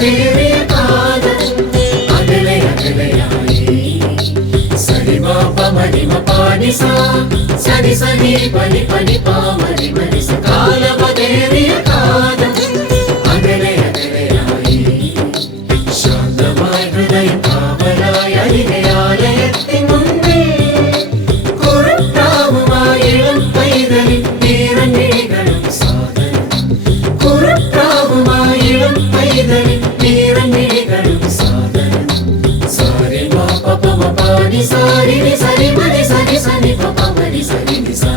പകമേറിയ കാലം അകലെ അകലെയായി. സരിമ പമരിമ പാനിസ സനി സനി പനി പനി പാമരി മരിസ. കാലമകേറിയ കാലം അകലെ അകലെയായി. ശാന്തമായ ഹൃദയം കാവലായി അരികെ ആലയത്തിൻ മുന്നിൽ കുറുപ്രാവുമായി ഇളം പൈതലിൽ നീറഞ്ഞിഴികളും സാധനം. കുറുപ്രാവുമായി ഇളം പൈതലിൽ നീറഞ്ഞിഴികളും സാധനം. സാരി മാ പപ മ പാനി സാരി നി സരി മരി സരി സനി പപ മരി സരി നി സാ.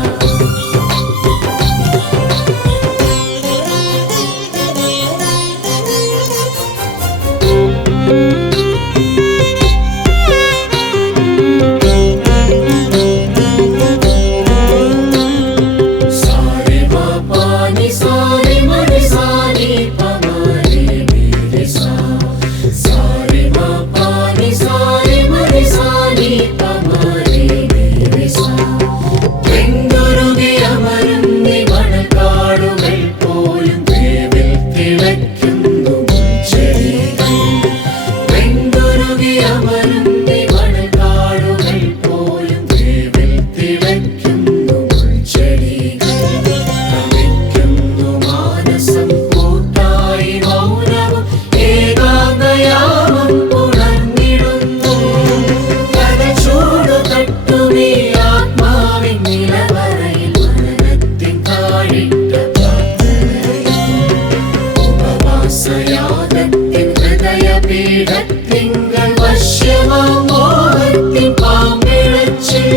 തിങ്കൾ വശ്യമാമോഹത്തിൻ പാമ്പിഴച്ചിൽ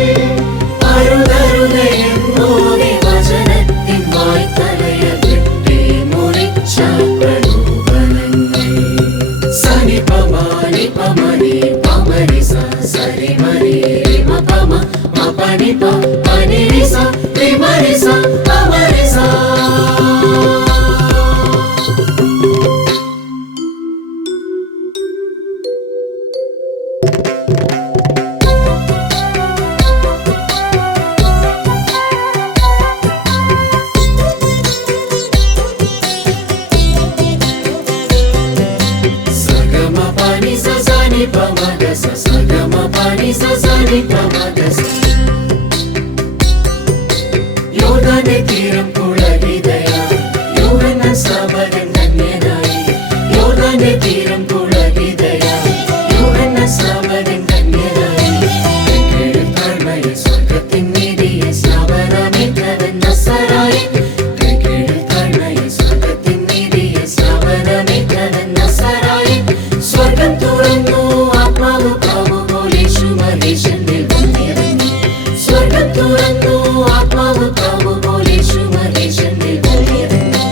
അരുതരുതയെന്നോടെ വചനത്തിൻ വായ്ത്തലയ വെട്ടി മുറിച്ച പ്രലോഭനങ്ങൾ. സനി പമാനി പമനി പമരി സ സരി മരി മ പമ മ പനി പ പനി രി സ രി മരി സ പമരി സ. യോർദാന്റെ തീരം പുളകിതയായി യോഹന്നാൻ സ്നാപകൻ ധന്യനായി. യോർദാന്റെ തീരം പുളകിതയായി യോഹന്നാൻ സ്നാപകൻ ധന്യനായി. കൈകീഴിൽ താഴ്മയിൽ സ്വർഗ്ഗത്തിൻ നീതിയെ സ്നാപനമേറ്റവൻ നസറായി. കൈകീഴിൽ താഴ്മയിൽ സ്വർഗ്ഗത്തിൻ നീതിയെ സ്നാപനമേറ്റവൻ നസറായി. സ്വർഗ്ഗം തുറന്നു ആത്മാവ് പ്രാവുപോൽ യേശു മഹേശനിൽ വന്നിറങ്ങി. സ്വർഗ്ഗം തുറന്നു ആത്മാവ് പ്രാവുപോൽ യേശു മഹേശനിൽ വന്നിറങ്ങി.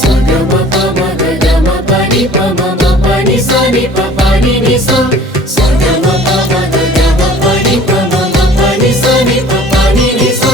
സഗമ പമ ഗമ പനി പമ മ പനി സനി പ പനി നി സ. സഗമ പമ ഗമ പനി പമ മ പനി സനി പ പനി നി സ.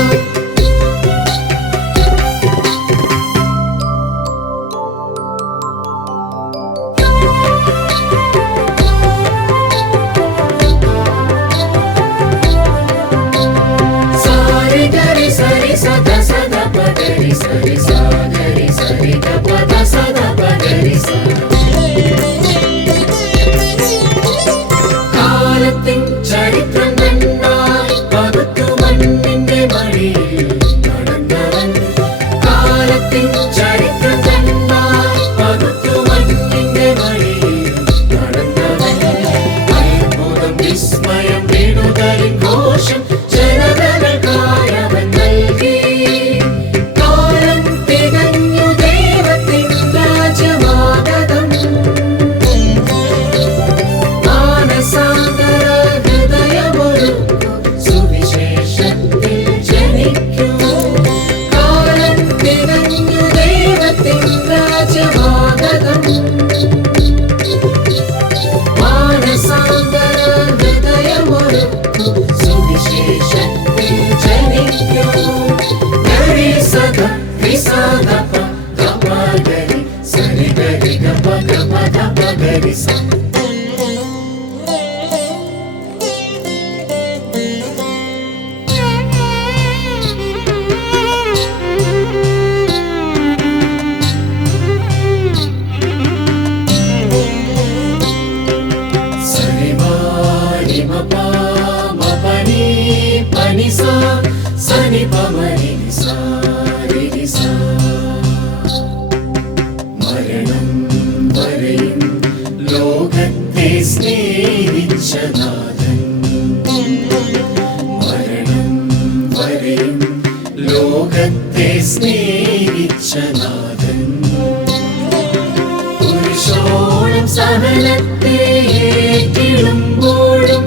കാലത്തിൻ ചരിത്രം കണ്ടായി പകുത്തു മണ്ണിന്റെ മടിയിൽ നടന്നവൻ. കാലത്തിൻ ചരിത്രം കണ്ടായി പകുത്തു മണ്ണിന്റെ മടിയിൽ നടന്നവൻ. അത്ഭുതം വിസ്മയം വിടുതലിൻ ഘോഷം ജനതകൾക്കായവൻ നൽകി. കാലം തികഞ്ഞു ദൈവത്തിൻ രാജ്യമാഗതം. മാനസാന്തര ഹൃദയമൊരുക്കു സുവിശേഷത്തിൽ ജനിക്കൂ. കാലം തികഞ്ഞു ദൈവത്തിൻ രാജ്യമാഗതം. മാനസാന്തര ഹൃദയമൊരുക്കു സുവിശേഷത്തിൽ ജനിക്കൂ. ഗരി സദ വിസാദ പ ഗമ ഗരി സരി ഗരി ഗമ ഗമ ഗമ ഗരി സ. വിളിച്ചനാഥൻ കുരിശോളം സഹനത്തെ ഏറ്റിടുമ്പോഴും